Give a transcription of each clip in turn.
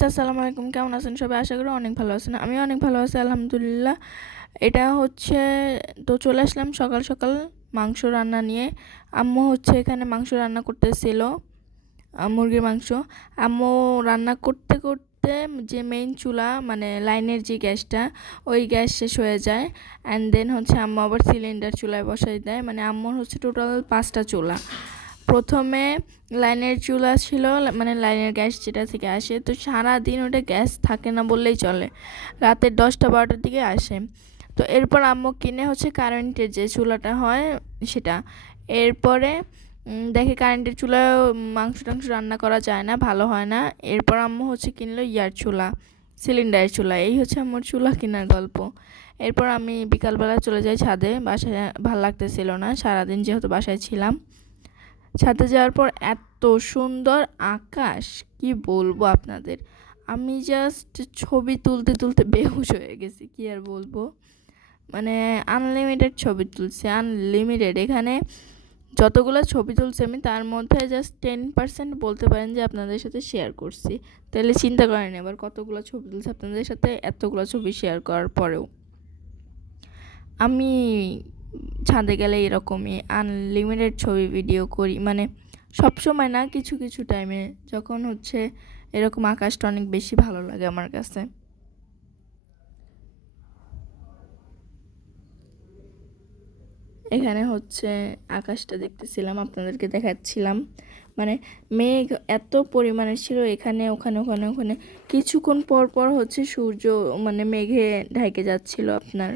Guys আসসালামু আলাইকুম কেমন আছেন সবাই? আশা করি অনেক ভালো আছেন। আমি অনেক ভালো আছি, আলহামদুলিল্লাহ। এটা হচ্ছে, তো চলে আসলাম সকাল সকাল মাংস রান্না নিয়ে। আম্মু হচ্ছে এখানে মাংস রান্না করতেছিল মুরগির মাংস। আম্মু রান্না করতে করতে যে মেইন চুলা মানে লাইনের যে গ্যাসটা, ওই গ্যাস শেষ হয়ে যায়। অ্যান্ড দেন হচ্ছে আম্মু আবার সিলিন্ডার চুলায় বসাই দেয়। মানে আম্মুর হচ্ছে টোটাল পাঁচটা চুলা। প্রথমে লাইনের চুলা ছিল মানে লাইনের গ্যাস যেটা থেকে আসে, তো সারা দিন ওটা গ্যাস থাকে না বললেই চলে। রাতের দশটা, বারোটার দিকে আসে। তো এরপর আম্মু কিনে হচ্ছে কারেন্টের যে চুলাটা হয় সেটা। এরপরে দেখে কারেন্টের চুলায় মাংস টাংস রান্না করা যায় না, ভালো হয় না। এরপর আম্মু হচ্ছে কিনলো ইয়ার চুলা, সিলিন্ডারের চুলা। এই হচ্ছে আমার চুলা কেনার গল্প। এরপর আমি বিকালবেলা চলে যাই ছাদে, বাসায় ভালো লাগতেছিল না, সারাদিন যেহেতু বাসায় ছিলাম। ছাদে যাওয়ার পর এত সুন্দর আকাশ, কি বলব আপনাদের? আমি জাস্ট ছবি তুলতে তুলতে বেহুশ হয়ে গেছি, কি আর বলব? মানে আনলিমিটেড ছবি তুলছি আনলিমিটেড এখানে যতগুলো ছবি তুলছি আমি, তার মধ্যে জাস্ট টেন পার্সেন্ট বলতে পারেন যে আপনাদের সাথে শেয়ার করছি। তাহলে চিন্তা করেন এবার কতগুলো ছবি তুলছি আপনাদের সাথে এতগুলো ছবি শেয়ার করার পরেও। আমি ছাদে গেলে এরকমই আনলিমিটেড ছবি ভিডিও করি। মানে সব সময় না, কিছু কিছু টাইমে যখন হচ্ছে এরকম আকাশটা অনেক বেশি ভালো লাগে আমার কাছে। এখানে হচ্ছে আকাশটা দেখতেছিলাম, আপনাদেরকে দেখাচ্ছিলাম। মানে মেঘ এত পরিমাণে ছিল এখানে, ওখানে ওখানে ওখানে। কিছুক্ষণ পর পর হচ্ছে সূর্য মানে মেঘে ঢেকে যাচ্ছিল আপনার।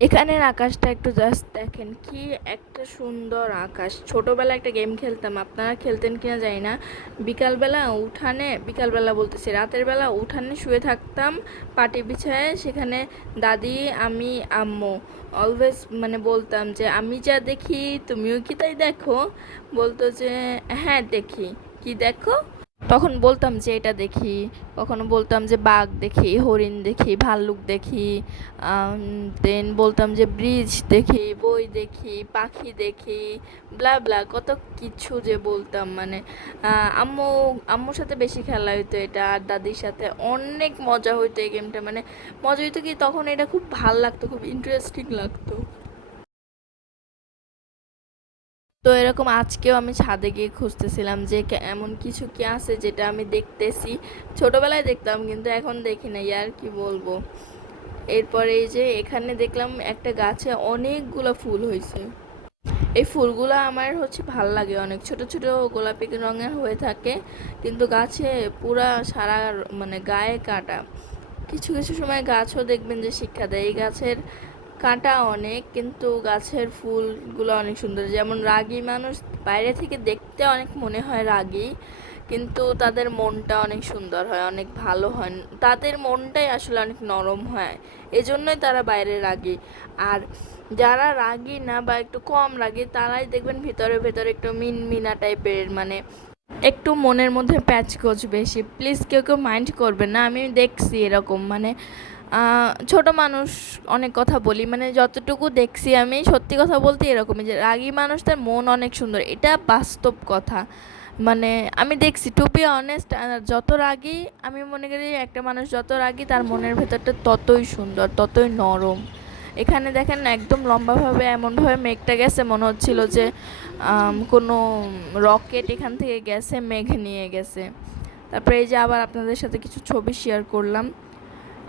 এখানের আকাশটা একটু জাস্ট দেখেন কি একটা সুন্দর আকাশ। ছোটবেলা একটা গেম খেলতাম, আপনারা খেলতেন কিনা জানি না। বিকালবেলা উঠানে, বিকালবেলা বলতেছি, রাতের বেলা উঠানে শুয়ে থাকতাম, পাটি বিছায়, সেখানে দাদি, আমি, আম্মু অলওয়েজ মানে বলতাম যে, আমি যা দেখি, তুমিও কি তাই দেখো? বলতো যে হ্যাঁ দেখি। কি দেখো? তখন বলতাম যে এটা দেখি, কখনো বলতাম যে বাঘ দেখি, হরিণ দেখি, ভাল্লুক দেখি দেন বলতাম যে ব্রিজ দেখি, বই দেখি, পাখি দেখি ব্লা ব্লা কত কিছু যে বলতাম মানে আম্মু, আম্মুর সাথে বেশি খেলা হইতো এটা, আর দাদির সাথে অনেক মজা হইতো এই গেমটা মানে মজা হইতো কি তখন এটা খুব ভালো লাগতো, খুব ইন্টারেস্টিং লাগতো। তো এরকম আজকেও আমি ছাদে গিয়ে খুঁজতেছিলাম যে এমন কিছু কি আছে যেটা আমি দেখতেছি। ছোটবেলায় দেখতাম কিন্তু এখন দেখি না আর কি বলব। এরপরে এই যে এখানে দেখলাম একটা গাছে অনেকগুলো ফুল হয়েছে এই ফুলগুলো আমার হচ্ছে ভালো লাগে অনেক। ছোট ছোট গোলাপি রঙের হয়ে থাকে, কিন্তু গাছে পুরা সারা মানে গায়ে কাটা। কিছু কিছু সময় গাছও দেখবেন যে শিক্ষা দেয়। এই গাছের কাঁটা অনেক, কিন্তু গাছের ফুলগুলো অনেক সুন্দর। যেমন রাগী মানুষ বাইরে থেকে দেখতে অনেক মনে হয় রাগী, কিন্তু তাদের মনটা অনেক সুন্দর হয়, অনেক ভালো হয়। তাদের মনটাই আসলে অনেক নরম হয়, এজন্যই তারা বাইরে রাগী। আর যারা রাগী না বা একটু কম রাগী, তারাই দেখবেন ভিতরে ভেতরে একটু মিনমিনা টাইপের মানে একটু মনের মধ্যে প্যাচকোচ বেশি। প্লিজ কেউ কেউ মাইন্ড করবেন না, আমি দেখছি এরকম মানে ছোট মানুষ অনেক কথা বলি মানে যতটুকু দেখছি আমি, সত্যি কথা বলতে এরকমই যে রাগী মানুষদের মন অনেক সুন্দর। এটা বাস্তব কথা। মানে আমি দেখছি টু বি অনেস্ট যত রাগী আমি মনে করি একটা মানুষ যত রাগি তার মনের ভেতরটা ততই সুন্দর, ততই নরম। এখানে দেখেন একদম লম্বাভাবে এমনভাবে মেঘটা গেছে, মনে হচ্ছিল যে কোনো রকেট এখান থেকে গেছে, মেঘ নিয়ে গেছে। তারপরে এই যে আবার আপনাদের সাথে কিছু ছবি শেয়ার করলাম।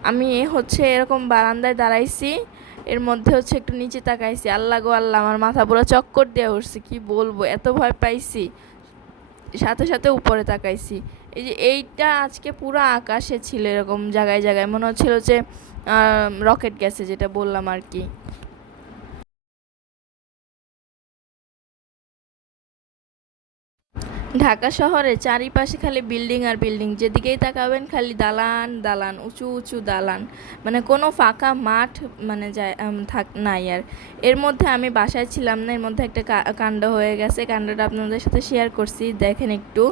আমি হচ্ছে এরকম বারান্দায় দাঁড়াইছি, এর মধ্যে হচ্ছে একটু নিচে তাকাইছি। আল্লাহ গো আল্লাহ, আমার মাথা পুরো চক্কর দেওয়া উঠছে, কি বলব? এত ভয় পাইছি। সাথে সাথে উপরে তাকাইছি। এই যে এইটা আজকে পুরো আকাশে ছিল এরকম জায়গায় জায়গায়। মনে হচ্ছিল যে রকেট গেছে যেটা বললাম আর কি। ঢাকা শহরে চারিপাশে খালি বিল্ডিং আর বিল্ডিং। যেদিকেই তাকাবেন খালি দালান দালান, উঁচু উঁচু দালান। মানে কোনো ফাঁকা মাঠ মানে যায় থাক, নাই আর। এর মধ্যে আমি বাসায় ছিলাম না, এর মধ্যে একটা কাণ্ড হয়ে গেছে। কাণ্ডটা আপনাদের সাথে শেয়ার করছি, দেখেন একটু।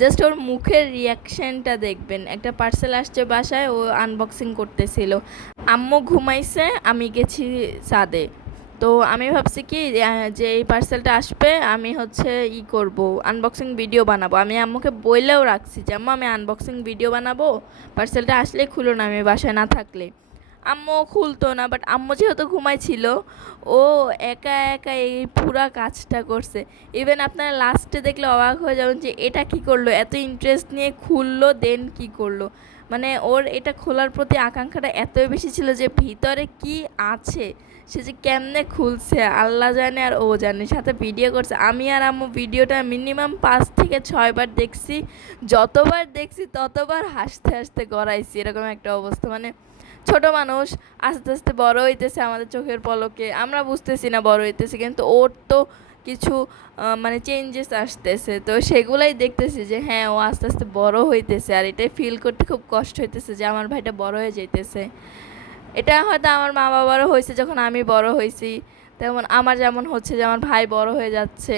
জাস্ট ওর মুখের রিয়াকশনটা দেখবেন। একটা পার্সেল আসছে বাসায়, ও আনবক্সিং করতেছিল। আম্মু ঘুমাইছে, আমি গেছি ছাদে। তো আমি ভাবছি কি যে এই পার্সেলটা আসবে, আমি হচ্ছে ই করব আনবক্সিং ভিডিও বানাবো। আমি আম্মুকে বইলেও রাখছি যে, আম্মু, আমি আনবক্সিং ভিডিও বানাবো। পার্সেলটা আসলে খুলো না, আমি বাসায় না থাকলে। আম্মু খুলতো না বাট আম্মু যেহেতু ঘুমাইছিল, ও একা একা এই পুরা কাজটা করছে। ইভেন আপনারা লাস্টে দেখলে অবাক হয়ে যাবেন যে, এটা কি করল? এত ইন্টারেস্ট নিয়ে খুললো দেন কি করল? মানে ওর এটা খোলার প্রতি আকাঙ্ক্ষাটা এতই বেশি ছিল যে ভিতরে কি আছে, সে যে কেমনে খুলছে, আল্লাহ জানে আর ও জানে, সাথে ভিডিও করছে। আমি আর আম্মু ভিডিওটা মিনিমাম পাঁচ থেকে ছয়বার দেখছি, যতবার দেখছি ততবার হাসতে হাসতে গড়াইছি, এরকম একটা অবস্থা। মানে ছোট মানুষ, আস্তে আস্তে বড় হইতেছে আমাদের চোখের পলকে, আমরা বুঝতেছি না বড় হইতেছে, কিন্তু ওর তো কিছু মানে চেঞ্জেস আসতেছে। তো সেগুলাই দেখতেছি যে হ্যাঁ ও আস্তে আস্তে বড় হইতেছে। আর এটাই ফিল করতে খুব কষ্ট হইতেছে যে, আমার ভাইটা বড় হয়ে যাইতেছে। এটা হয়তো আমার মা বাবারও হয়েছে যখন আমি বড় হয়েছি তেমন আমার যেমন হচ্ছে যে, আমার ভাই বড় হয়ে যাচ্ছে।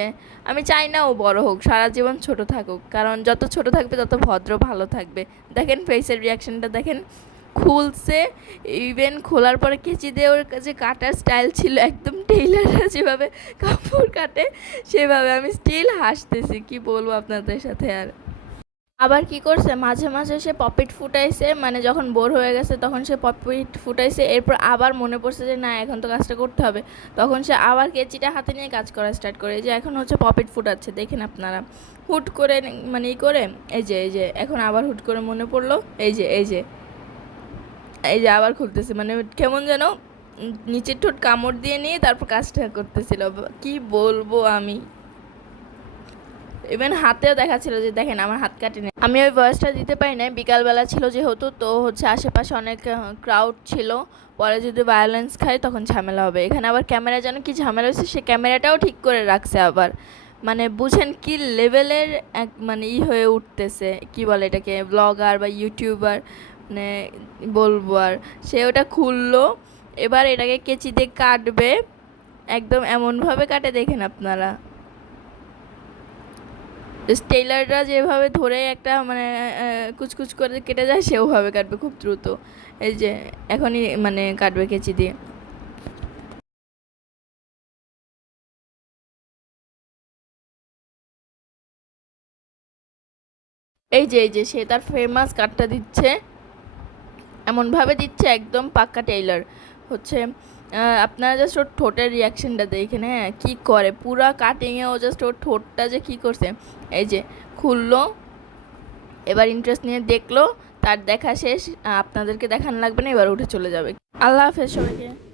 আমি চাই না ও বড় হোক, সারা জীবন ছোট থাকুক। কারণ যত ছোট থাকবে, তত ভদ্র ভালো থাকবে। দেখেন ফেসের রিয়াকশনটা দেখেন খুলছে ইভেন খোলার পরে কেচি দিয়ে ওর যে কাটার স্টাইল ছিল একদম টেইলাররা যেভাবে কাপড় কাটে, সেভাবে আমি স্টিল হাসতেছি। কি বলব আপনাদের সাথে আর? আবার কি করছে? মাঝে মাঝে সে পপিট ফুটাইছে মানে যখন বোর হয়ে গেছে তখন সে পপিট ফুটাইছে, এরপর আবার মনে পড়ছে যে, না, এখন তো কাজটা করতে হবে। তখন সে আবার কেচিটা হাতে নিয়ে কাজ করা স্টার্ট করে। যে এখন হচ্ছে পপিট ফুটাচ্ছে, দেখেন আপনারা। হুট করে মানে ই করে, এই যে এই যে, এখন আবার হুট করে মনে পড়ল, এই যে এই যে। এই যে আবার খুলতেছে মানে কেমন যেন নিচের ঠোঁট কামড় দিয়ে নিয়ে তারপর কাজটা করতেছিল। কি বলব আমি? ইভেন হাতেও দেখাচ্ছিল যে, দেখেন, আমার হাত কাটেনি আমি ওই ভয়েসটা দিতে পারি নাই। বিকালবেলা ছিল যেহেতু, তো হচ্ছে আশেপাশে অনেক ক্রাউড ছিল। পরে যদি ভায়োলেন্স খায়, তখন ঝামেলা হবে। এখানে আবার ক্যামেরা যেন কি ঝামেলা হয়েছে, সে ক্যামেরাটাও ঠিক করে রাখছে আবার। মানে বুঝেন কি লেভেলের এক মানে ই হয়ে উঠতেছে। কি বলে এটাকে? ব্লগার বা ইউটিউবার মানে বলব আর। সে ওটা খুললো, এবার এটাকে কেচি দিয়ে কাটবে। একদম এমনভাবে কাটে, দেখেন আপনারা। টেইলাররা যেভাবে ধরে একটা মানে কুচকুচ করে কেটে যায় সেওভাবে কাটবে খুব দ্রুত। এই যে, এখনই মানে কাটবে কেচি দিয়ে। এই যে এই যে, সে তার ফেমাস কাটটা দিচ্ছে। এমনভাবে দিচ্ছে একদম পাক্কা টেইলার। হচ্ছে আপনারা জাস্ট ওর ঠোঁটের রিয়াকশনটা দেখেন হ্যাঁ কী করে? পুরা কাটিংয়ে ও জাস্ট ওর ঠোঁটটা যে কী করছে? এই যে, খুললো, এবার ইন্টারেস্ট নিয়ে দেখল, তার দেখা শেষ আপনাদেরকে দেখানো লাগবে না, এবার উঠে চলে যাবে। আল্লাহ হাফেজ সবাইকে।